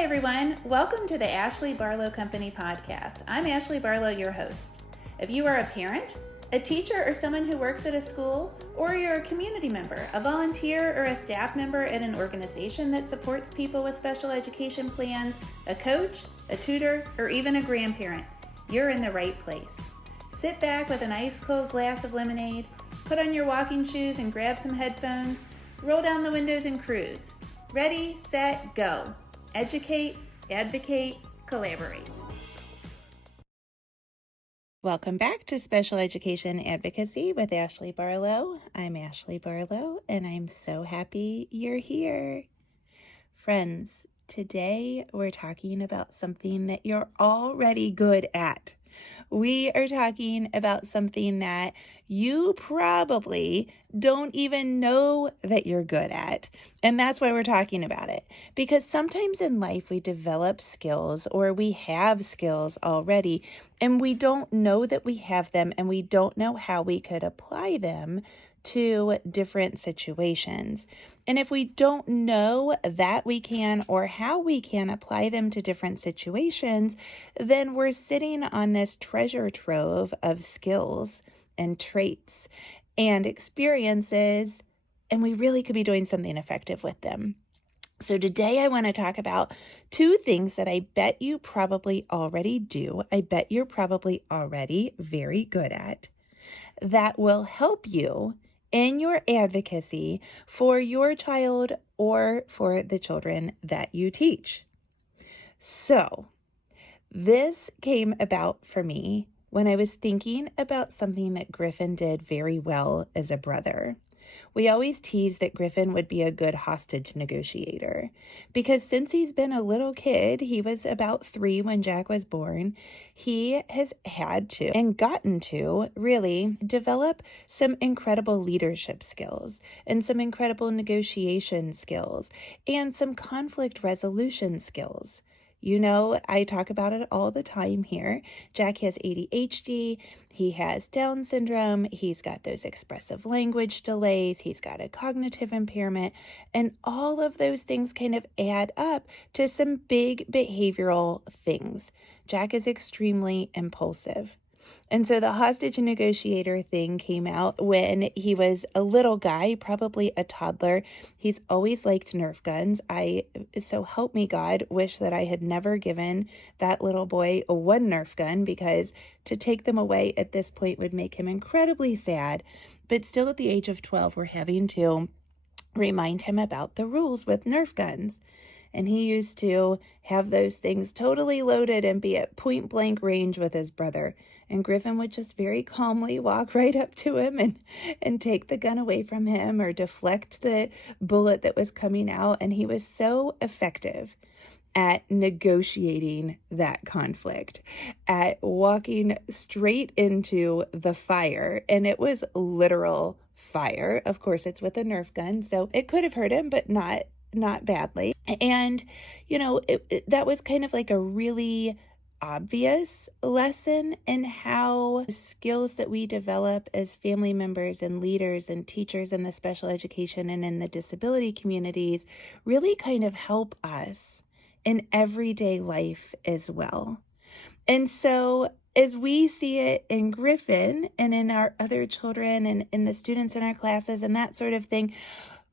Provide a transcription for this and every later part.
Hi everyone, welcome to the Ashley Barlow Company podcast. I'm Ashley Barlow, your host. If you are a parent, a teacher, or someone who works at a school, or you're a community member, a volunteer, or a staff member at an organization that supports people with special education plans, a coach, a tutor, or even a grandparent, you're in the right place. Sit back with an ice cold glass of lemonade, put on your walking shoes and grab some headphones, roll down the windows and cruise. Ready, set, go. Educate, advocate, collaborate. Welcome back to Special Education Advocacy with Ashley Barlow. I'm Ashley Barlow, and I'm so happy you're here. Friends, today we're talking about something that you're already good at. We are talking about something that you probably don't even know that you're good at. And that's why we're talking about it. Because sometimes in life we develop skills or we have skills already and we don't know that we have them and we don't know how we could apply them to different situations. And if we don't know that we can or how we can apply them to different situations, then we're sitting on this treasure trove of skills and traits and experiences, and we really could be doing something effective with them. So today I want to talk about two things that I bet you probably already do. I bet you're probably already very good at that will help you in your advocacy for your child or for the children that you teach. So this came about for me when I was thinking about something that Griffin did very well as a brother. We always tease that Griffin would be a good hostage negotiator because since he's been a little kid, he was about 3 when Jack was born, he has had to and gotten to really develop some incredible leadership skills and some incredible negotiation skills and some conflict resolution skills. You know, I talk about it all the time here. Jack has ADHD, he has Down syndrome, he's got those expressive language delays, he's got a cognitive impairment, and all of those things kind of add up to some big behavioral things. Jack is extremely impulsive. And so the hostage negotiator thing came out when he was a little guy, probably a toddler. He's always liked Nerf guns. So help me God, wish that I had never given that little boy one Nerf gun because to take them away at this point would make him incredibly sad. But still at the age of 12, we're having to remind him about the rules with Nerf guns. And he used to have those things totally loaded and be at point blank range with his brother. And Griffin would just very calmly walk right up to him and take the gun away from him or deflect the bullet that was coming out. And he was so effective at negotiating that conflict, at walking straight into the fire. And it was literal fire. Of course, it's with a Nerf gun, so it could have hurt him, but not badly. And, you know, that was kind of like a really obvious lesson in how skills that we develop as family members and leaders and teachers in the special education and in the disability communities really kind of help us in everyday life as well. And so as we see it in Griffin and in our other children and in the students in our classes and that sort of thing,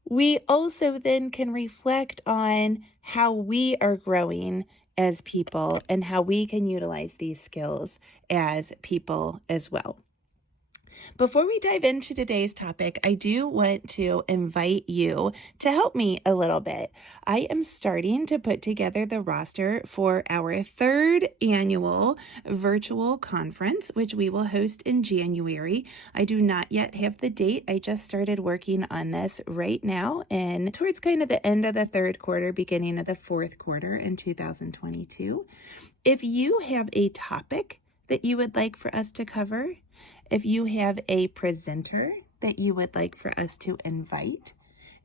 we also then can reflect on how we are growing as people and how we can utilize these skills as people as well. Before we dive into today's topic, I do want to invite you to help me a little bit. I am starting to put together the roster for our 3rd annual virtual conference, which we will host in January. I do not yet have the date. I just started working on this right now and towards kind of the end of the 3rd quarter, beginning of the 4th quarter in 2022. If you have a topic that you would like for us to cover, if you have a presenter that you would like for us to invite,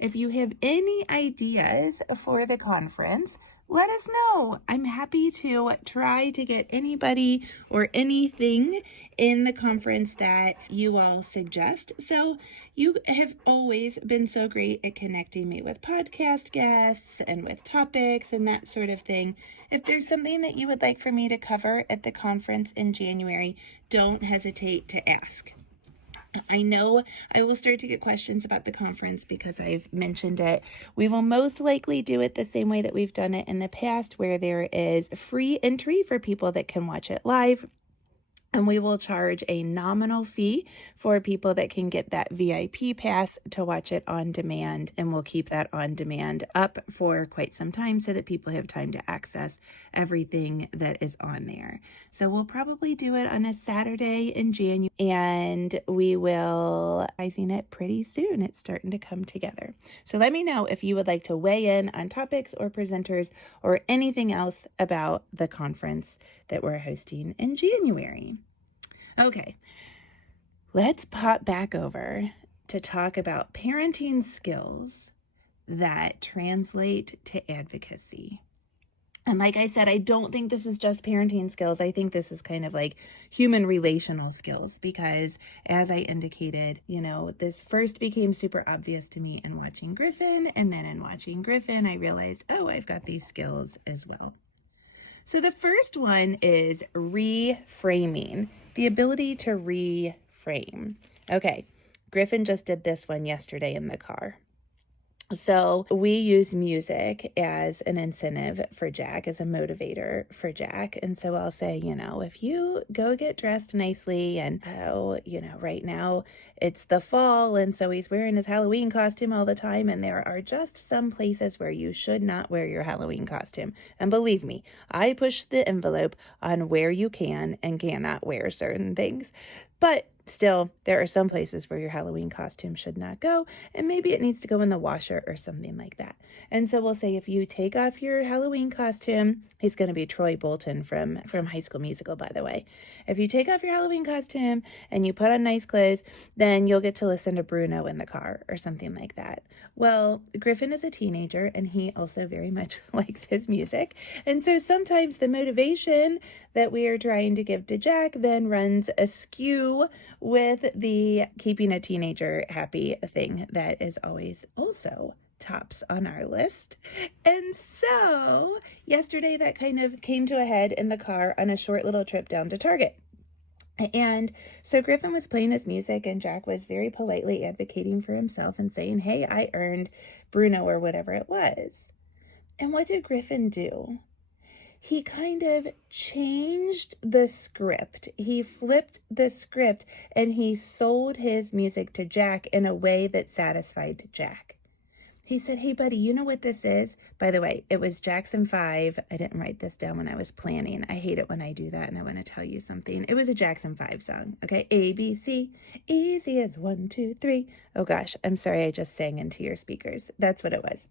if you have any ideas for the conference, let us know. I'm happy to try to get anybody or anything in the conference that you all suggest. So you have always been so great at connecting me with podcast guests and with topics and that sort of thing. If there's something that you would like for me to cover at the conference in January, don't hesitate to ask. I know I will start to get questions about the conference because I've mentioned it. We will most likely do it the same way that we've done it in the past, where there is free entry for people that can watch it live. And we will charge a nominal fee for people that can get that VIP pass to watch it on demand. And we'll keep that on demand up for quite some time so that people have time to access everything that is on there. So we'll probably do it on a Saturday in January, and we will icing it pretty soon. It's starting to come together. So let me know if you would like to weigh in on topics or presenters or anything else about the conference that we're hosting in January. Okay, let's pop back over to talk about parenting skills that translate to advocacy. And like I said, I don't think this is just parenting skills. I think this is kind of like human relational skills because, as I indicated, this first became super obvious to me in watching Griffin. And then in watching Griffin, I realized, oh, I've got these skills as well. So the first one is reframing, the ability to reframe. Okay, Griffin just did this one yesterday in the car. So we use music as an incentive for Jack, as a motivator for Jack. And so I'll say, if you go get dressed nicely and, right now it's the fall. And so he's wearing his Halloween costume all the time. And there are just some places where you should not wear your Halloween costume. And believe me, I push the envelope on where you can and cannot wear certain things. But still, there are some places where your Halloween costume should not go, and maybe it needs to go in the washer or something like that. And so we'll say if you take off your Halloween costume, he's going to be Troy Bolton from High School Musical, by the way. If you take off your Halloween costume and you put on nice clothes, then you'll get to listen to Bruno in the car or something like that. Well, Griffin is a teenager, and he also very much likes his music. And so sometimes the motivation that we are trying to give to Jack then runs askew with the keeping a teenager happy thing that is always also tops on our list. And so yesterday that kind of came to a head in the car on a short little trip down to Target. And so Griffin was playing his music, and Jack was very politely advocating for himself and saying, hey, I earned Bruno or whatever it was. And what did Griffin do? He kind of changed the script. He flipped the script, and he sold his music to Jack in a way that satisfied Jack. He said, hey, buddy, you know what this is? By the way, it was Jackson 5. I didn't write this down when I was planning. I hate it when I do that, and I want to tell you something. It was a Jackson 5 song, okay? A, B, C, easy as 1, 2, 3. Oh, gosh, I'm sorry I just sang into your speakers. That's what it was.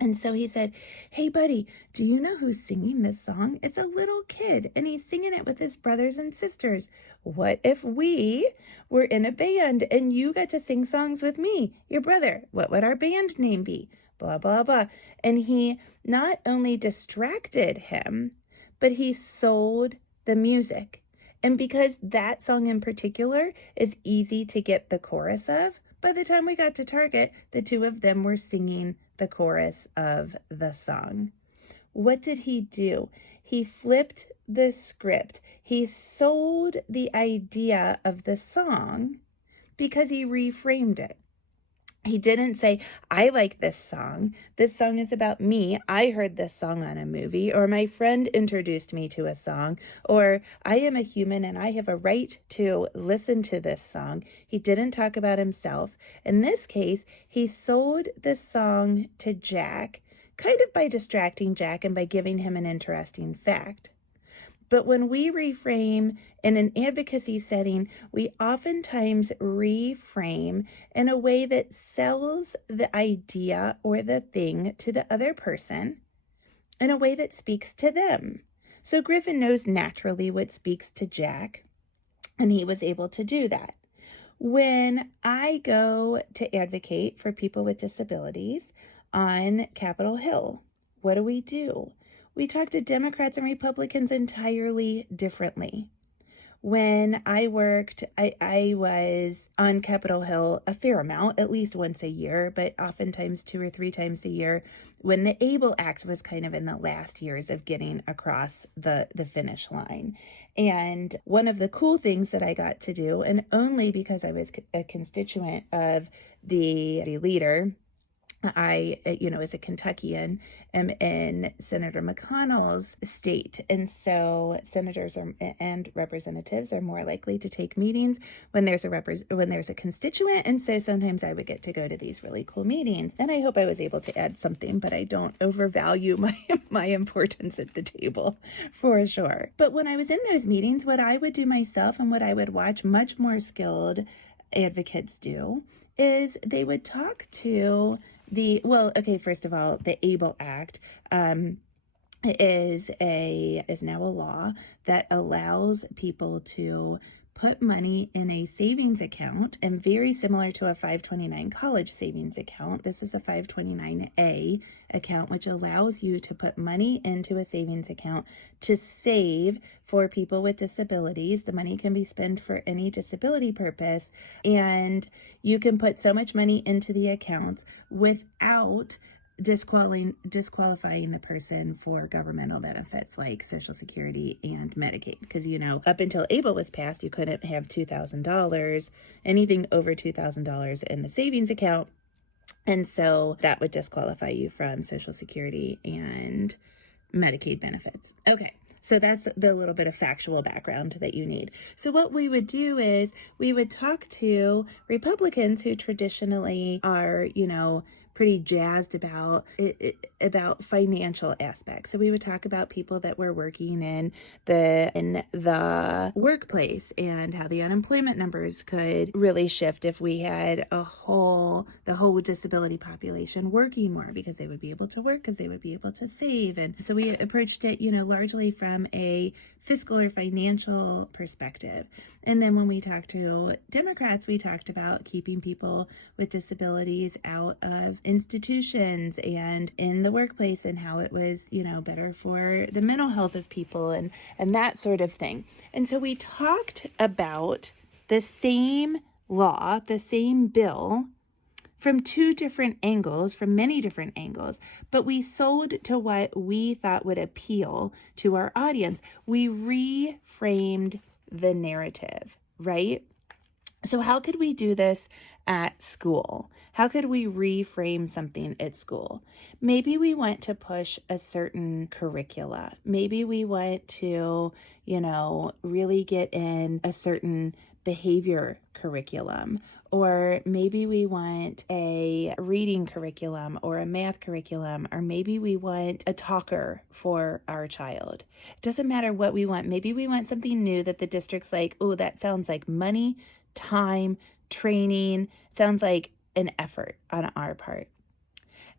And so he said, hey, buddy, do you know who's singing this song? It's a little kid, and he's singing it with his brothers and sisters. What if we were in a band and you got to sing songs with me, your brother? What would our band name be? Blah, blah, blah. And he not only distracted him, but he sold the music. And because that song in particular is easy to get the chorus of, by the time we got to Target, the two of them were singing the chorus of the song. What did he do? He flipped the script. He sold the idea of the song because he reframed it. He didn't say, I like this song. This song is about me. I heard this song on a movie, or my friend introduced me to a song, or I am a human and I have a right to listen to this song. He didn't talk about himself. In this case, he sold the song to Jack, kind of by distracting Jack and by giving him an interesting fact. But when we reframe in an advocacy setting, we oftentimes reframe in a way that sells the idea or the thing to the other person in a way that speaks to them. So Griffin knows naturally what speaks to Jack, and he was able to do that. When I go to advocate for people with disabilities on Capitol Hill, what do? We talk to Democrats and Republicans entirely differently. When I worked, I was on Capitol Hill a fair amount, at least once a year, but oftentimes 2 or 3 times a year, when the ABLE Act was kind of in the last years of getting across the finish line. And one of the cool things that I got to do, and only because I was a constituent of the leader, I, as a Kentuckian, am in Senator McConnell's state. And so senators and representatives are more likely to take meetings when there's a constituent. And so sometimes I would get to go to these really cool meetings. And I hope I was able to add something, but I don't overvalue my importance at the table for sure. But when I was in those meetings, what I would do myself and what I would watch much more skilled advocates do is they would talk to first of all, the ABLE Act is now a law that allows people to put money in a savings account, and very similar to a 529 college savings account. This is a 529A account, which allows you to put money into a savings account to save for people with disabilities. The money can be spent for any disability purpose, and you can put so much money into the accounts without disqualifying the person for governmental benefits like Social Security and Medicaid. Because, up until ABLE was passed, you couldn't have $2,000, anything over $2,000 in the savings account. And so that would disqualify you from Social Security and Medicaid benefits. Okay. So that's the little bit of factual background that you need. So what we would do is we would talk to Republicans who traditionally are, pretty jazzed about financial aspects. So we would talk about people that were working in the workplace and how the unemployment numbers could really shift if we had the whole disability population working more, because they would be able to work, because they would be able to save. And so we approached it, largely from a fiscal or financial perspective. And then when we talked to Democrats, we talked about keeping people with disabilities out of institutions and in the workplace, and how it was, better for the mental health of people and that sort of thing. And so we talked about the same law, the same bill, from many different angles, but we sold to what we thought would appeal to our audience. We reframed the narrative, right? So how could we do this at school? How could we reframe something at school? Maybe we want to push a certain curricula. Maybe we want to, really get in a certain behavior curriculum. Or maybe we want a reading curriculum or a math curriculum, or maybe we want a talker for our child. It doesn't matter what we want. Maybe we want something new that the district's like, oh, that sounds like money, time, training, sounds like an effort on our part.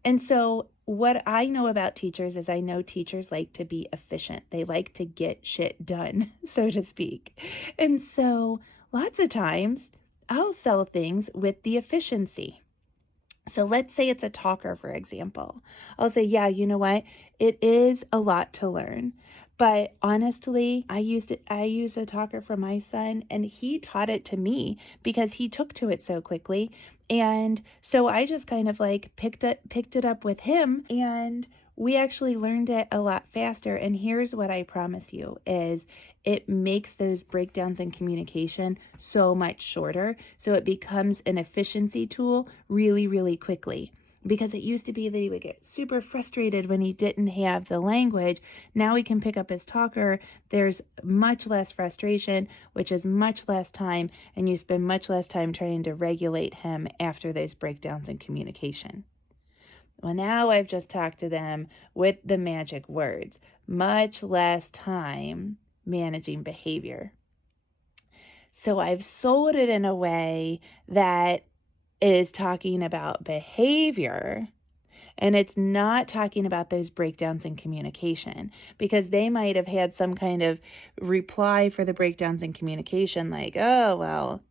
And so what I know about teachers is I know teachers like to be efficient. They like to get shit done, so to speak. And so lots of times I'll sell things with the efficiency. So let's say it's a talker, for example. I'll say, yeah, you know what? It is a lot to learn. But honestly, I used a talker for my son, and he taught it to me because he took to it so quickly. And so I just kind of like picked it up with him, and we actually learned it a lot faster. And here's what I promise you is it makes those breakdowns in communication so much shorter. So it becomes an efficiency tool really, really quickly. Because it used to be that he would get super frustrated when he didn't have the language. Now he can pick up his talker. There's much less frustration, which is much less time, and you spend much less time trying to regulate him after those breakdowns in communication. Well, now I've just talked to them with the magic words. Much less time managing behavior. So I've sold it in a way that is talking about behavior, And it's not talking about those breakdowns in communication, because they might have had some kind of reply for the breakdowns in communication, like, oh, well,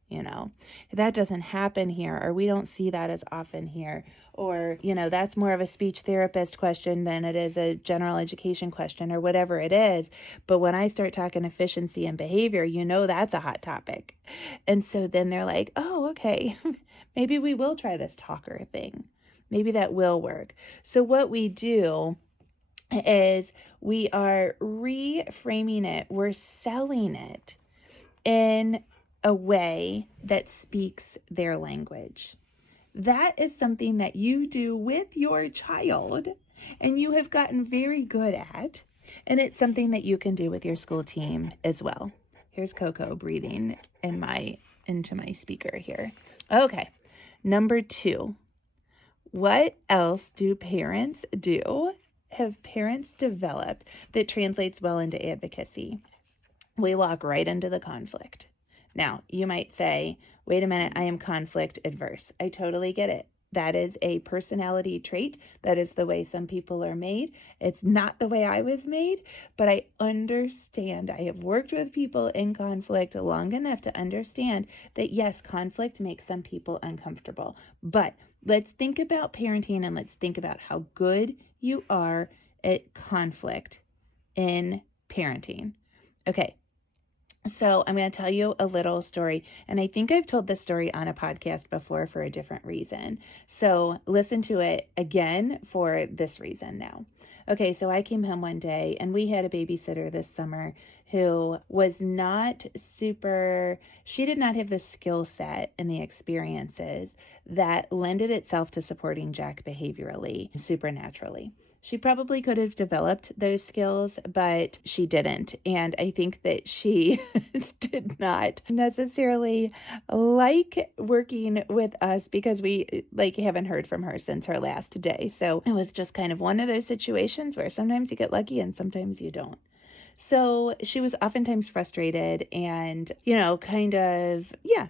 that doesn't happen here, or we don't see that as often here, or, that's more of a speech therapist question than it is a general education question, or whatever it is. But when I start talking efficiency and behavior, that's a hot topic. And so then they're like, oh, okay, maybe we will try this talker thing. Maybe that will work. So what we do is we are reframing it. We're selling it in a way that speaks their language. That is something that you do with your child and you have gotten very good at. And it's something that you can do with your school team as well. Here's Coco breathing into my speaker here. Okay. Number 2, what else do parents do? Have parents developed that translates well into advocacy? We walk right into the conflict. Now, you might say, wait a minute, I am conflict adverse. I totally get it. That is a personality trait. That is the way some people are made. It's not the way I was made, but I understand. I have worked with people in conflict long enough to understand that, yes, conflict makes some people uncomfortable. But let's think about parenting, and let's think about how good you are at conflict in parenting. Okay. So I'm going to tell you a little story, and I think I've told this story on a podcast before for a different reason. So listen to it again for this reason now. Okay, so I came home one day, and we had a babysitter this summer who was not she did not have the skill set and the experiences that lended itself to supporting Jack behaviorally, supernaturally. She probably could have developed those skills, but she didn't. And I think that she did not necessarily like working with us because we haven't heard from her since her last day. So it was just kind of one of those situations where sometimes you get lucky and sometimes you don't. So she was oftentimes frustrated and,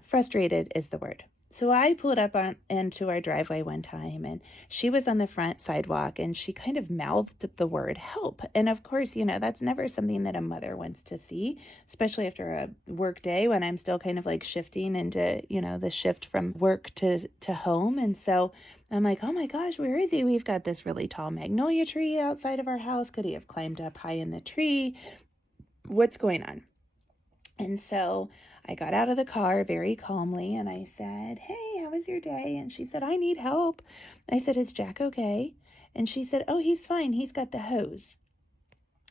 frustrated is the word. So I pulled up into our driveway one time, and she was on the front sidewalk, and she kind of mouthed the word help. And of course, that's never something that a mother wants to see, especially after a work day when I'm still kind of shifting into, the shift from work to home. And so I'm like, oh my gosh, where is he? We've got this really tall magnolia tree outside of our house. Could he have climbed up high in the tree? What's going on? And so I got out of the car very calmly and I said, hey, how was your day? And she said, I need help. I said, is Jack okay? And she said, oh, he's fine. He's got the hose.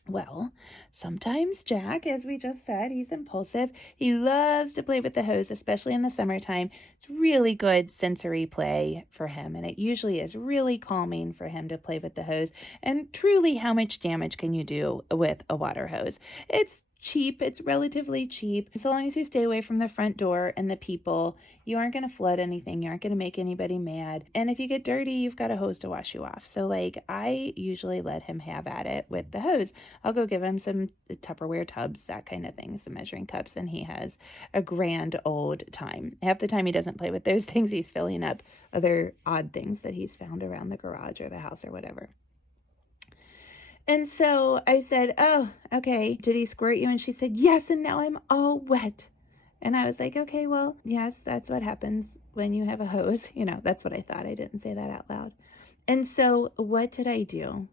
Well, sometimes Jack, as we just said, he's impulsive. He loves to play with the hose, especially in the summertime. It's really good sensory play for him, and it usually is really calming for him to play with the hose. And truly, how much damage can you do with a water hose? It's cheap. It's relatively cheap. So long as you stay away from the front door and the people, you aren't going to flood anything. You aren't going to make anybody mad. And if you get dirty, you've got a hose to wash you off. So I usually let him have at it with the hose. I'll go give him some Tupperware tubs, that kind of thing, some measuring cups, and he has a grand old time. Half the time he doesn't play with those things. He's filling up other odd things that he's found around the garage or the house or whatever. And so I said, oh, okay, did he squirt you? And she said, yes, and now I'm all wet. And I was like, okay, well, yes, that's what happens when you have a hose. That's what I thought. I didn't say that out loud. And so what did I do?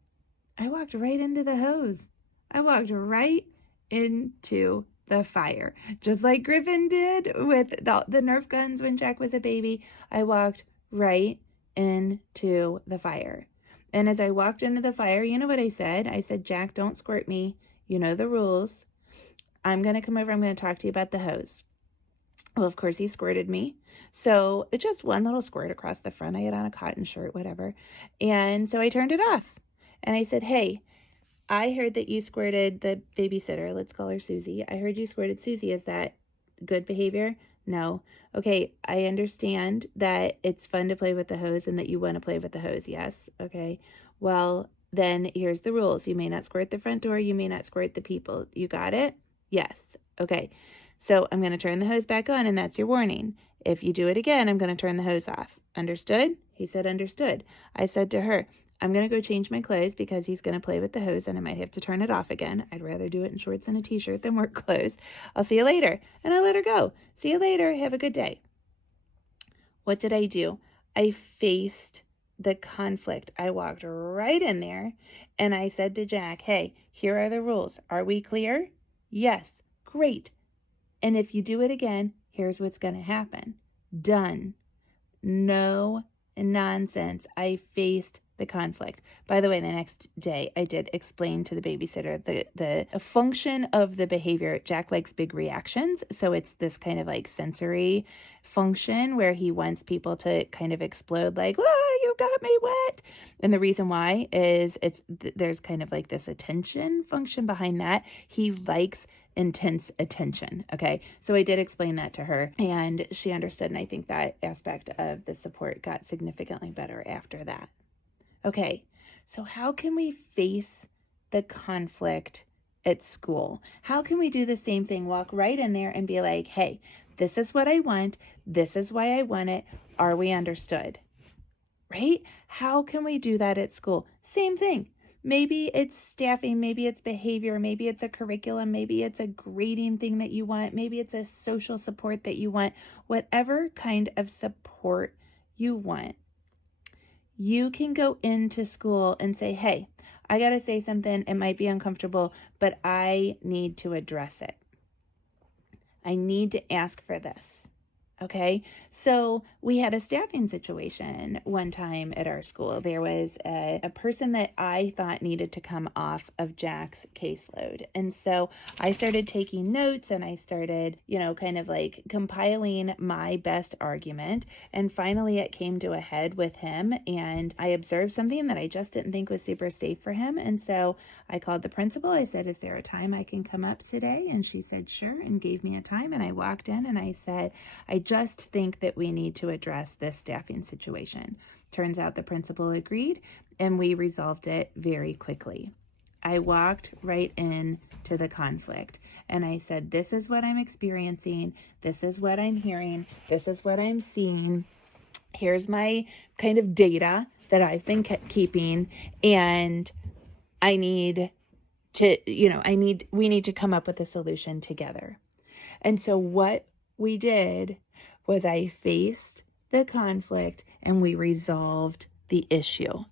I walked right into the hose. I walked right into the fire. Just like Griffin did with the Nerf guns when Jack was a baby, I walked right into the fire. And as I walked into the fire, you know what I said? I said, Jack, don't squirt me. You know the rules. I'm going to come over. I'm going to talk to you about the hose. Well, of course, he squirted me. So just one little squirt across the front. I had on a cotton shirt, whatever. And so I turned it off. And I said, hey, I heard that you squirted the babysitter. Let's call her Susie. I heard you squirted Susie. Is that good behavior? No. Okay, I understand that it's fun to play with the hose and that you want to play with the hose. Yes. Okay. Well, then here's the rules. You may not squirt the front door. You may not squirt the people. You got it? Yes. Okay. So I'm going to turn the hose back on, and that's your warning. If you do it again, I'm going to turn the hose off. Understood? He said, understood. I said to her, I'm going to go change my clothes because he's going to play with the hose and I might have to turn it off again. I'd rather do it in shorts and a t-shirt than work clothes. I'll see you later. And I let her go. See you later. Have a good day. What did I do? I faced the conflict. I walked right in there and I said to Jack, hey, here are the rules. Are we clear? Yes. Great. And if you do it again, here's what's going to happen. Done. No nonsense. I faced the conflict. By the way, the next day I did explain to the babysitter the function of the behavior. Jack likes big reactions. So it's this kind of like sensory function where he wants people to kind of explode like, oh, you got me wet. And the reason why is there's kind of like this attention function behind that. He likes intense attention. Okay. So I did explain that to her and she understood. And I think that aspect of the support got significantly better after that. Okay. So how can we face the conflict at school? How can we do the same thing? Walk right in there and be like, hey, this is what I want. This is why I want it. Are we understood? Right? How can we do that at school? Same thing. Maybe it's staffing, maybe it's behavior, maybe it's a curriculum, maybe it's a grading thing that you want, maybe it's a social support that you want, whatever kind of support you want. You can go into school and say, hey, I got to say something. It might be uncomfortable, but I need to address it. I need to ask for this. Okay, so we had a staffing situation one time at our school. There was a person that I thought needed to come off of Jack's caseload. And so I started taking notes and I started, kind of like compiling my best argument. And finally it came to a head with him and I observed something that I just didn't think was super safe for him. And so I called the principal. I said, is there a time I can come up today? And she said, sure, and gave me a time. And I walked in and I said, I just think that we need to address this staffing situation. Turns out the principal agreed and we resolved it very quickly. I walked right into the conflict and I said, this is what I'm experiencing. This is what I'm hearing. This is what I'm seeing. Here's my kind of data that I've been keeping and I need to, we need to come up with a solution together. And so what we did was I faced the conflict and we resolved the issue.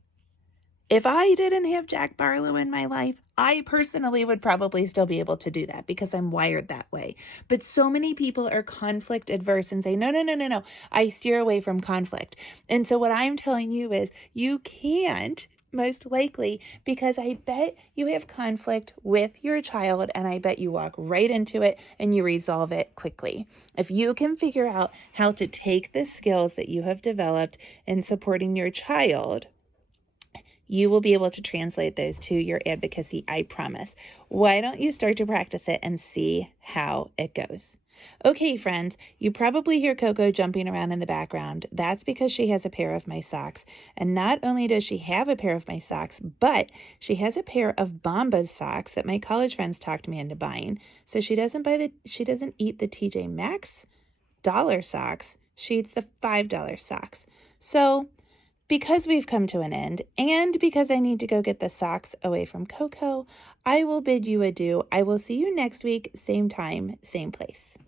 If I didn't have Jack Barlow in my life, I personally would probably still be able to do that because I'm wired that way. But so many people are conflict adverse and say, no. I steer away from conflict. And so what I'm telling you is you can't, most likely, because I bet you have conflict with your child and I bet you walk right into it and you resolve it quickly. If you can figure out how to take the skills that you have developed in supporting your child, you will be able to translate those to your advocacy, I promise. Why don't you start to practice it and see how it goes? Okay, friends, you probably hear Coco jumping around in the background. That's because she has a pair of my socks. And not only does she have a pair of my socks, but she has a pair of Bombas socks that my college friends talked me into buying. So she doesn't eat the TJ Maxx dollar socks. She eats the $5 socks. So because we've come to an end and because I need to go get the socks away from Coco, I will bid you adieu. I will see you next week, same time, same place.